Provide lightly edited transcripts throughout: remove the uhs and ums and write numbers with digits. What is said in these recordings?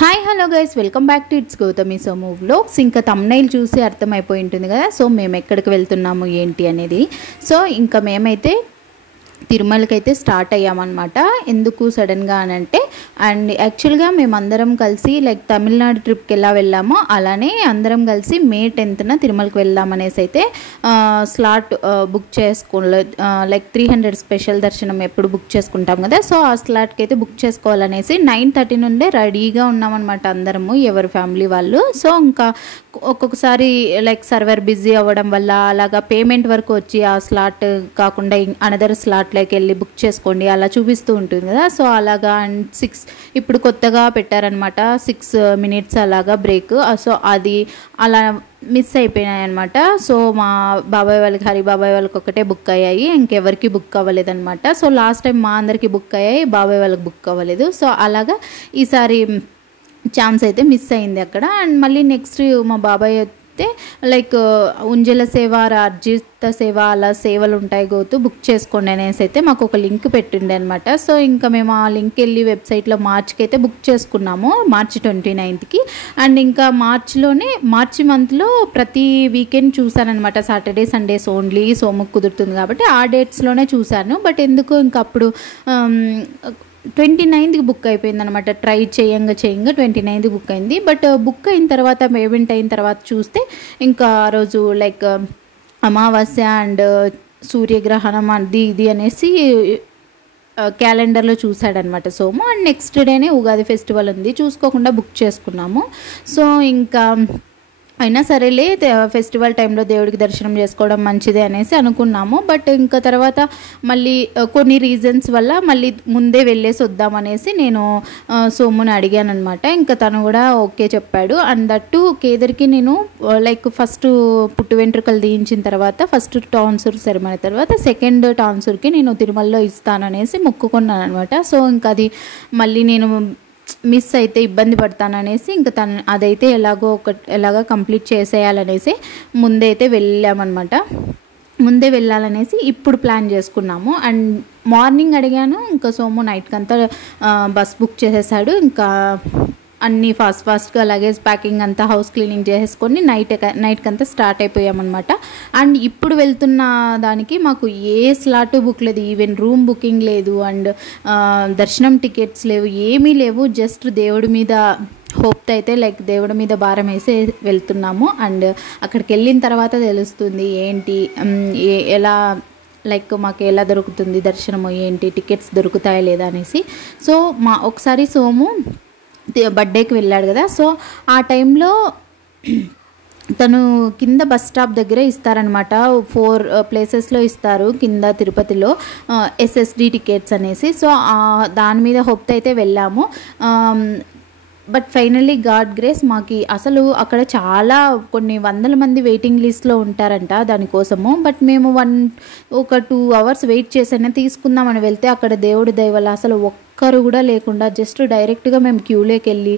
Hi hello guys, welcome back to it's Gautami Somu vlogs. ఇంకా thumbnail చూసి అర్థమైపోయి ఉంటుంది కదా. సో మేము ఎక్కడికి వెళ్తున్నాము ఏంటి అనేది. సో ఇంకా మేమైతే తిరుమలకి అయితే స్టార్ట్ అయ్యామన్నమాట. ఎందుకు సడన్గా అని అంటే, అండ్ యాక్చువల్గా మేమందరం కలిసి లైక్ తమిళనాడు ట్రిప్కి ఎలా వెళ్ళామో అలానే అందరం కలిసి మే 10న తిరుమలకి వెళ్దామనేసి అయితే స్లాట్ బుక్ చేసుకోలేదు. లైక్ 300 స్పెషల్ దర్శనం ఎప్పుడు బుక్ చేసుకుంటాం కదా. సో ఆ స్లాట్కి అయితే బుక్ చేసుకోవాలనేసి 9:30 నుండే రెడీగా ఉన్నామన్నమాట అందరము, ఎవరి ఫ్యామిలీ వాళ్ళు. సో ఇంకా ఒక్కొక్కసారి లైక్ సర్వర్ బిజీ అవ్వడం వల్ల అలాగా పేమెంట్ వరకు వచ్చి ఆ స్లాట్ కాకుండా అనదర్ స్లాట్లోకి వెళ్ళి బుక్ చేసుకోండి అలా చూపిస్తూ ఉంటుంది కదా. సో అలాగా అండ్ 6 ఇప్పుడు కొత్తగా పెట్టారనమాట, 6 minutes అలాగా బ్రేక్. సో అది అలా మిస్ అయిపోయినాయి అనమాట. సో మా బాబాయ్ వాళ్ళకి, హరి బాబాయ్ వాళ్ళకి ఒకటే బుక్ అయ్యాయి, ఇంకెవరికి బుక్ అవ్వలేదన్నమాట. సో లాస్ట్ టైం మా అందరికి బుక్ అయ్యాయి, బాబాయ్ వాళ్ళకి బుక్ అవ్వలేదు. సో అలాగా ఈసారి ఛాన్స్ అయితే మిస్ అయింది అక్కడ. అండ్ మళ్ళీ నెక్స్ట్ మా బాబాయ్ అయితే లైక్ ఉంజల సేవ, అర్జిత సేవ అలా సేవలు ఉంటాయి గోతు, బుక్ చేసుకోండి అనేసి అయితే మాకు ఒక లింక్ పెట్టిండే అనమాట. సో ఇంకా మేము ఆ లింక్ వెళ్ళి వెబ్సైట్లో మార్చ్కి అయితే బుక్ చేసుకున్నాము, మార్చి 29కి. అండ్ ఇంకా మార్చి మంత్లో ప్రతి వీకెండ్ చూసానమాట, సాటర్డే సండేస్ ఓన్లీ. సోముకు కుదురుతుంది కాబట్టి ఆ డేట్స్లోనే చూశాను. బట్ ఎందుకు ఇంకా అప్పుడు 29కి బుక్ అయిపోయింది అనమాట. ట్రై చేయంగా 29కి బుక్ అయింది. బట్ బుక్ అయిన తర్వాత, పేమెంట్ అయిన తర్వాత చూస్తే ఇంకా ఆ రోజు లైక్ అమావాస్య అండ్ సూర్యగ్రహణం అది ఇది అనేసి క్యాలెండర్లో చూసాడనమాట సోము. అండ్ నెక్స్ట్ డేనే ఉగాది ఫెస్టివల్ ఉంది, చూసుకోకుండా బుక్ చేసుకున్నాము. సో ఇంకా అయినా సరేలే, ఫెస్టివల్ టైంలో దేవుడికి దర్శనం చేసుకోవడం మంచిదే అనేసి అనుకున్నాము. బట్ ఇంకా తర్వాత మళ్ళీ కొన్ని రీజన్స్ వల్ల మళ్ళీ ముందే వెళ్ళేసి వద్దామనేసి నేను సోముని అడిగాను అనమాట. ఇంకా తను కూడా ఓకే చెప్పాడు. అండ్ దట్టు కేదర్కి నేను లైక్ ఫస్ట్ పుట్టు వెంట్రుకలు తీయించిన తర్వాత ఫస్ట్ టాన్సూర్ సెరమనీ తర్వాత సెకండ్ టాన్సూర్కి నేను తిరుమలలో ఇస్తాననేసి మొక్కుకున్నాను అనమాట. సో ఇంకా అది మళ్ళీ నేను మిస్ అయితే ఇబ్బంది పడతాననేసి ఇంకా అదైతే ఎలాగో కంప్లీట్ చేసేయాలనేసి ముందైతే వెళ్ళామన్నమాట. ముందే వెళ్ళాలనేసి ఇప్పుడు ప్లాన్ చేసుకున్నాము. అండ్ మార్నింగ్ అడిగాను, ఇంకా సోము నైట్కంతా బస్ బుక్ చేసేసాడు. ఇంకా అన్నీ ఫాస్ట్గా లగేజ్ ప్యాకింగ్ అంతా, హౌస్ క్లీనింగ్ చేసుకొని నైట్కంతా స్టార్ట్ అయిపోయామన్నమాట. అండ్ ఇప్పుడు వెళ్తున్న దానికి మాకు ఏ స్లాట్ బుక్ లేదు, ఈవెన్ రూమ్ బుకింగ్ లేదు, అండ్ దర్శనం టికెట్స్ లేవు, ఏమీ లేవు. జస్ట్ దేవుడి మీద హోప్తో అయితే లైక్ దేవుడి మీద భారం వేసి వెళ్తున్నాము. అండ్ అక్కడికి వెళ్ళిన తర్వాత తెలుస్తుంది ఏంటి ఎలా లైక్ మాకు ఎలా దొరుకుతుంది దర్శనము, ఏంటి టికెట్స్ దొరుకుతాయా లేదా అనేసి. సో ఒకసారి సోము బర్త్డేకి వెళ్ళాడు కదా. సో ఆ టైంలో తను కింద బస్ స్టాప్ దగ్గర ఇస్తారనమాట, 4 ప్లేసెస్లో ఇస్తారు కింద తిరుపతిలో SSD టికెట్స్ అనేసి. సో దాని మీద హోప్తో అయితే వెళ్ళాము. బట్ ఫైనల్లీ గాడ్ గ్రేస్ మాకు అసలు అక్కడ చాలా కొన్ని వందల మంది వెయిటింగ్ లిస్ట్లో ఉంటారంట దానికోసము. బట్ మేము ఒక 2 hours వెయిట్ చేసైనా తీసుకుందామని వెళ్తే అక్కడ దేవుడి దయ వల్ల అసలు ఒక్కరు కూడా లేకుండా జస్ట్ డైరెక్ట్గా మేము క్యూలోకి వెళ్ళి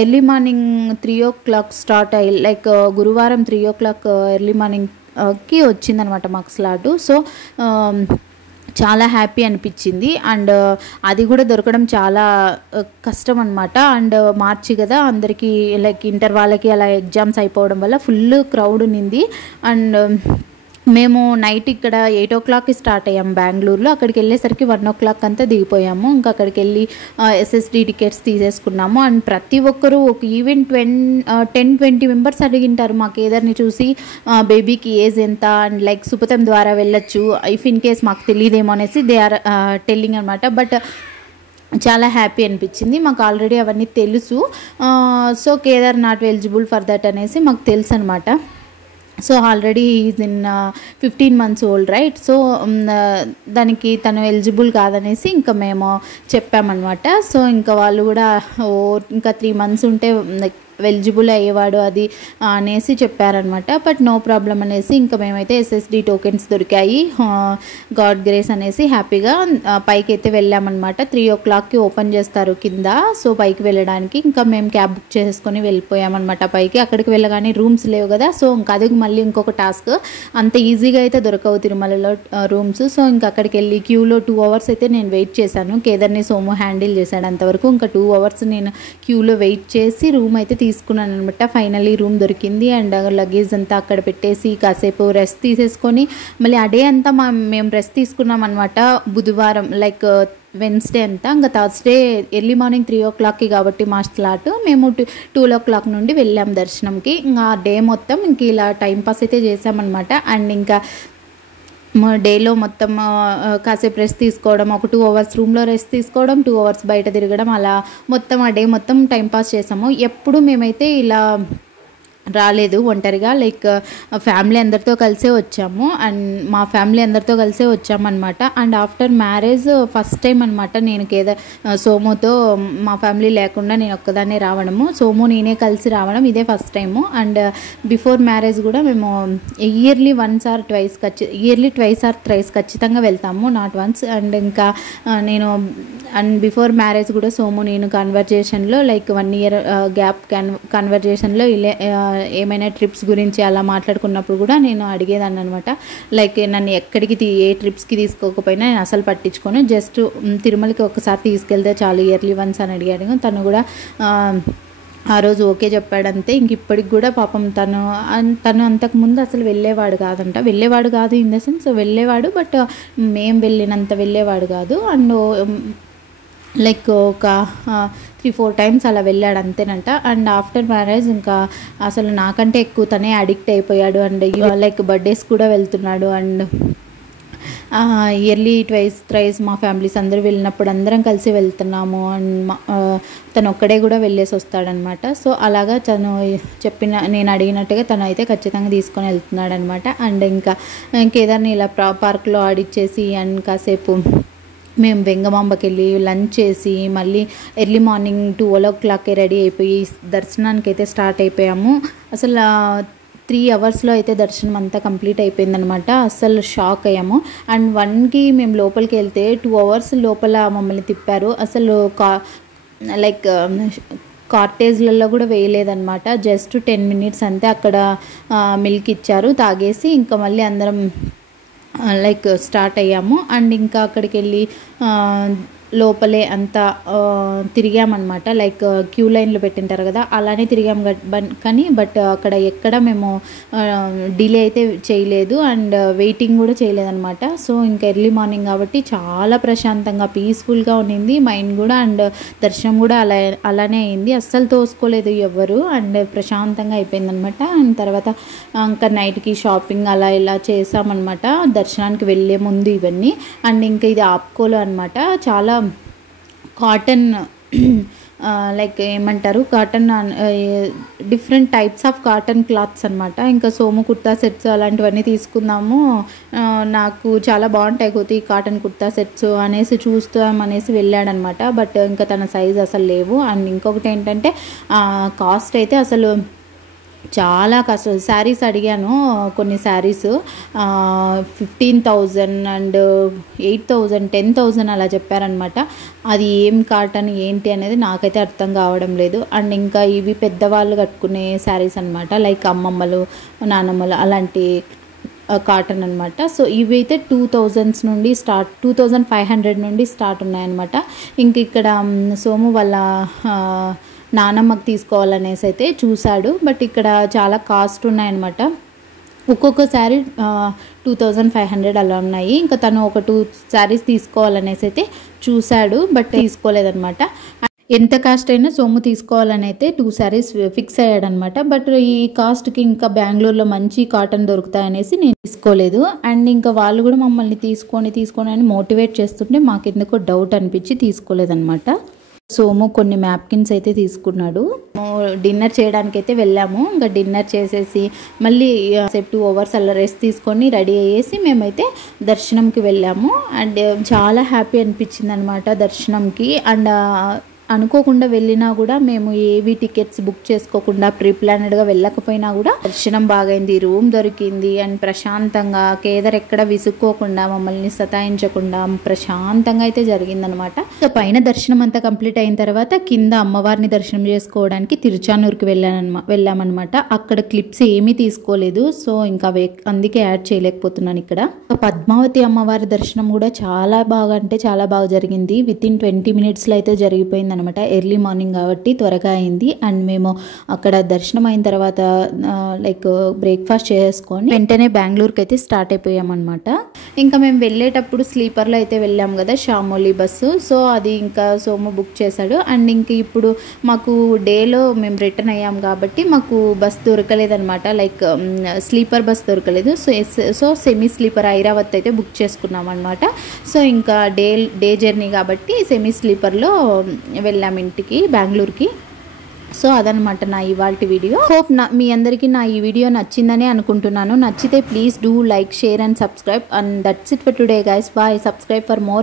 ఎర్లీ మార్నింగ్ 3 o'clock స్టార్ట్ అయ్యి లైక్ గురువారం 3 o'clock ఎర్లీ మార్నింగ్కి వచ్చిందనమాట మాకు స్లాటు. సో చాలా హ్యాపీ అనిపించింది. అండ్ అది కూడా దొరకడం చాలా కష్టం అనమాట. అండ్ మార్చి కదా, అందరికీ లైక్ ఇంటర్ వాళ్ళకి అలా ఎగ్జామ్స్ అయిపోవడం వల్ల ఫుల్ క్రౌడ్ ఉన్నింది. అండ్ మేము నైట్ ఇక్కడ 8 o'clockకి స్టార్ట్ అయ్యాము బెంగళూరులో. అక్కడికి వెళ్ళేసరికి 1 o'clock అంతా దిగిపోయాము. ఇంకా అక్కడికి వెళ్ళి SSD టికెట్స్ తీసేసుకున్నాము. అండ్ ప్రతి ఒక్కరూ ఒక ఈవెన్ 10-20 మెంబర్స్ అడిగింటారు మా కేదర్ని చూసి, బేబీకి ఏజ్ ఎంత, అండ్ లైక్ సుపథం ద్వారా వెళ్ళొచ్చు, ఇఫ్ ఇన్ కేస్ మాకు తెలియదేమో అనేసి దే ఆర్ టెల్లింగ్ అనమాట. బట్ చాలా హ్యాపీ అనిపించింది. మాకు ఆల్రెడీ అవన్నీ తెలుసు. So Kedar not eligible for that అనేసి మాకు తెలుసు అనమాట. So already is in 15 months old right. So దానికి తను ఎలిజిబుల్ కాదనేసి ఇంకా మేము చెప్పామన్నమాట. సో ఇంకా వాళ్ళు కూడా ఇంకా 3 months ఉంటే ఎలిజిబుల్ అయ్యేవాడు అది అనేసి చెప్పారనమాట. బట్ నో ప్రాబ్లం అనేసి ఇంకా మేమైతే SSD టోకెన్స్ దొరికాయి, గాడ్ గ్రేస్ అనేసి హ్యాపీగా పైకి అయితే వెళ్ళామన్నమాట. 3 o'clockకి ఓపెన్ చేస్తారు కింద. సో పైకి వెళ్ళడానికి ఇంకా మేము క్యాబ్ బుక్ చేసుకొని వెళ్ళిపోయామన్నమాట పైకి. అక్కడికి వెళ్ళగానే రూమ్స్ లేవు కదా, సో ఇంకా అది మళ్ళీ ఇంకొక టాస్క్. అంత ఈజీగా అయితే దొరకవు తిరుమలలో రూమ్స్. సో ఇంకా అక్కడికి వెళ్ళి క్యూలో 2 hours అయితే నేను వెయిట్ చేశాను. కేదార్ని సోము హ్యాండిల్ చేశాడు అంతవరకు. ఇంకా 2 hours నేను క్యూలో వెయిట్ చేసి రూమ్ అయితే తీసుకున్నాను అనమాట. ఫైనల్లీ రూమ్ దొరికింది. అండ్ లగేజ్ అంతా అక్కడ పెట్టేసి కాసేపు రెస్ట్ తీసేసుకొని మళ్ళీ ఆ డే అంతా మేము రెస్ట్ తీసుకున్నాం అనమాట. బుధవారం లైక్ వెన్స్డే అంతా. ఇంకా థర్స్డే ఎర్లీ మార్నింగ్ 3 o'clockకి కాబట్టి మా స్లాట్. మేము 2 o'clock నుండి వెళ్ళాం దర్శనంకి. ఇంకా ఆ డే మొత్తం ఇంక ఇలా టైంపాస్ అయితే చేసామన్నమాట. అండ్ ఇంకా డేలో మొత్తం కాసేపు రెస్ట్ తీసుకోవడం, ఒక 2 hours రూమ్లో రెస్ట్ తీసుకోవడం, 2 hours బయట తిరగడం, అలా మొత్తం ఆ డే మొత్తం టైంపాస్ చేసాము. ఎప్పుడు మేమైతే ఇలా రాలేదు ఒంటరిగా, లైక్ ఫ్యామిలీ అందరితో కలిసే వచ్చాము. అండ్ మా ఫ్యామిలీ అందరితో కలిసే వచ్చామన్నమాట. And after marriage first time అనమాట నేను సోముతో మా ఫ్యామిలీ లేకుండా నేను ఒక్కదాన్నే రావడము, సోము నేనే కలిసి రావడం ఇదే first time. And before marriage కూడా మేము ఇయర్లీ ట్వైస్ ఆర్ థ్రైస్ ఖచ్చితంగా వెళ్తాము, నాట్ వన్స్. అండ్ ఇంకా నేను బిఫోర్ మ్యారేజ్ కూడా సోము నేను కన్వర్జేషన్లో లైక్ 1 year గ్యాప్ కన్వర్జేషన్లో ఏమైనా ట్రిప్స్ గురించి అలా మాట్లాడుకున్నప్పుడు కూడా నేను అడిగేదాన్ని అనమాట. లైక్ నన్ను ఎక్కడికి ఏ ట్రిప్స్కి తీసుకోకపోయినా నేను అసలు పట్టించుకొని జస్ట్ తిరుమలకి ఒకసారి తీసుకెళ్తే చాలు ఇయర్లీ వన్స్ అని అడిగాడు. తను కూడా ఆ రోజు ఓకే చెప్పాడంతే. ఇంక ఇప్పటికి కూడా పాపం తను అంతకుముందు అసలు వెళ్ళేవాడు కాదు ఇన్ ద సెన్స్ వెళ్ళేవాడు, బట్ మేము వెళ్ళినంత వెళ్ళేవాడు కాదు. అండ్ లైక్ ఒక 3-4 times అలా వెళ్ళాడు అంతేనంట. అండ్ ఆఫ్టర్ మ్యారేజ్ ఇంకా అసలు నాకంటే ఎక్కువ తనే అడిక్ట్ అయిపోయాడు. అండ్ లైక్ బర్త్డేస్ కూడా వెళ్తున్నాడు. అండ్ ఇయర్లీ థ్రైస్ మా ఫ్యామిలీస్ అందరూ వెళ్ళినప్పుడు అందరం కలిసి వెళ్తున్నాము. అండ్ తను ఒక్కడే కూడా వెళ్ళేసి వస్తాడనమాట. సో అలాగా తను నేను అడిగినట్టుగా తను అయితే ఖచ్చితంగా తీసుకొని వెళ్తున్నాడు అనమాట. అండ్ ఇంకా కేదార్ని ఇలా పార్క్లో ఆడిచ్చేసి అండ్ కాసేపు మేము వెంగమాంబకి వెళ్ళి లంచ్ చేసి మళ్ళీ ఎర్లీ మార్నింగ్ 12 o'clockకే రెడీ అయిపోయి దర్శనానికి అయితే స్టార్ట్ అయిపోయాము. అసలు 3 hours అయితే దర్శనం అంతా కంప్లీట్ అయిపోయిందనమాట. అసలు షాక్ అయ్యాము. అండ్ 1కి మేము లోపలికి వెళ్తే 2 hours లోపల మమ్మల్ని తిప్పారు. అసలు లైక్ కార్టేజ్లలో కూడా వేయలేదన్నమాట. జస్ట్ 10 minutes అంతే అక్కడ మిల్క్ ఇచ్చారు, తాగేసి ఇంకా మళ్ళీ అందరం లైక్ స్టార్ట్ అయ్యాము. అండ్ ఇంకా అక్కడికి వెళ్ళి లోపలే అంతా తిరిగామన్నమాట. లైక్ క్యూ లైన్లో పెట్టింటారు కదా అలానే తిరిగాం కానీ బట్ అక్కడ ఎక్కడ మేము డిలే అయితే చేయలేదు అండ్ వెయిటింగ్ కూడా చేయలేదన్నమాట. సో ఇంకా ఎర్లీ మార్నింగ్ కాబట్టి చాలా ప్రశాంతంగా పీస్ఫుల్గా ఉన్నింది మైండ్ కూడా. అండ్ దర్శనం కూడా అలానే అయింది, అస్సలు తోసుకోలేదు ఎవ్వరు. అండ్ ప్రశాంతంగా అయిపోయిందనమాట. అండ్ తర్వాత ఇంకా నైట్కి షాపింగ్ అలా ఇలా చేసామన్నమాట దర్శనానికి వెళ్ళే ముందు ఇవన్నీ. అండ్ ఇంకా ఇది ఆప్కోలో అనమాట. చాలా కాటన్ లైక్ ఏమంటారు cotton different types of cotton clothes అనమాట. ఇంకా సోము కుర్తా సెట్స్ అలాంటివన్నీ తీసుకుందాము, నాకు చాలా బాగుంటాయి కోతి కాటన్ కుర్తా సెట్స్ అనేసి చూస్తామనేసి వెళ్ళాడనమాట. బట్ ఇంకా తన సైజ్ అసలు లేవు. అండ్ ఇంకొకటి ఏంటంటే కాస్ట్ అయితే అసలు చాలా కష్టం. శారీస్ అడిగాను, కొన్ని శారీస్ 15,000 అండ్ 8,000 10,000 అలా చెప్పారనమాట. అది ఏం కాటన్ ఏంటి అనేది నాకైతే అర్థం కావడం లేదు. అండ్ ఇంకా ఇవి పెద్దవాళ్ళు కట్టుకునే శారీస్ అనమాట, లైక్ అమ్మమ్మలు నానమ్మలు అలాంటి కాటన్ అనమాట. సో ఇవి అయితే 2,000 నుండి స్టార్ట్, 2,500 నుండి స్టార్ట్ ఉన్నాయన్నమాట. ఇంక ఇక్కడ సోము వాళ్ళ నానమ్మకి తీసుకోవాలనేసి అయితే చూశాడు, బట్ ఇక్కడ చాలా కాస్ట్ ఉన్నాయన్నమాట. ఒక్కొక్క శారీ 2,500 అలా ఉన్నాయి. ఇంకా తను ఒక 2 శారీస్ తీసుకోవాలనేసి అయితే చూశాడు, బట్ తీసుకోలేదన్నమాట. ఎంత కాస్ట్ అయినా సోము తీసుకోవాలని అయితే 2 శారీస్ ఫిక్స్ అయ్యాడనమాట. బట్ ఈ కాస్ట్కి ఇంకా బెంగళూరులో మంచి కాటన్ దొరుకుతాయనేసి నేను తీసుకోలేదు. అండ్ ఇంకా వాళ్ళు కూడా మమ్మల్ని తీసుకొని అని మోటివేట్ చేస్తుంటే మాకెందుకో డౌట్ అనిపించి తీసుకోలేదన్నమాట. సోము కొన్ని మ్యాప్కిన్స్ అయితే తీసుకున్నాడు. డిన్నర్ చేయడానికి అయితే వెళ్ళాము. ఇంకా డిన్నర్ చేసేసి మళ్ళీ 2 hours అలా రెస్ట్ తీసుకొని రెడీ అయ్యేసి మేమైతే దర్శనంకి వెళ్ళాము. అండ్ చాలా హ్యాపీ అనిపించింది అనమాట దర్శనంకి. అండ్ అనుకోకుండా వెళ్ళినా కూడా మేము ఏవి టికెట్స్ బుక్ చేసుకోకుండా ప్రీ ప్లానెడ్గా వెళ్ళకపోయినా కూడా దర్శనం బాగైంది, రూమ్ దొరికింది అండ్ ప్రశాంతంగా కేదార్ ఎక్కడ విసుక్కోకుండా మమ్మల్ని సతాయించకుండా ప్రశాంతంగా అయితే జరిగిందనమాట. పైన దర్శనం అంతా కంప్లీట్ అయిన తర్వాత కింద అమ్మవారిని దర్శనం చేసుకోవడానికి తిరుచానూరుకి వెళ్ళామన్నమాట. అక్కడ క్లిప్స్ ఏమీ తీసుకోలేదు, సో ఇంకా అందుకే యాడ్ చేయలేకపోతున్నాను. ఇక్కడ పద్మావతి అమ్మవారి దర్శనం కూడా చాలా బాగా అంటే చాలా బాగా జరిగింది. వితిన్ 20 minutesలో అయితే జరిగిపోయింది అనమాట. ఎర్లీ మార్నింగ్ కాబట్టి త్వరగా అయింది. అండ్ మేము అక్కడ దర్శనం అయిన తర్వాత లైక్ బ్రేక్ఫాస్ట్ చేసుకొని వెంటనే బెంగళూరుకి అయితే స్టార్ట్ అయిపోయామన్నమాట. ఇంకా మేము వెళ్ళేటప్పుడు స్లీపర్లో అయితే వెళ్ళాం కదా, షామోలి బస్సు. సో అది ఇంకా సోము బుక్ చేశాడు. అండ్ ఇంక ఇప్పుడు మాకు డేలో మేము రిటర్న్ అయ్యాం కాబట్టి మాకు బస్ దొరకలేదనమాట, లైక్ స్లీపర్ బస్ దొరకలేదు. సో సెమీ స్లీపర్ ఐరావత్ అయితే బుక్ చేసుకున్నాం అనమాట. సో ఇంకా డే జర్నీ కాబట్టి సెమీ స్లీపర్లో వెళ్ళాం ఇంటికి బెంగళూరుకి. సో అదనమాట నా ఇవాల్టి వీడియో. హోప్ మీ అందరికీ నా ఈ వీడియో నచ్చిందని అనుకుంటున్నాను. నచ్చితే please do like, share and subscribe. And that's it for today guys. Bye. Subscribe for more.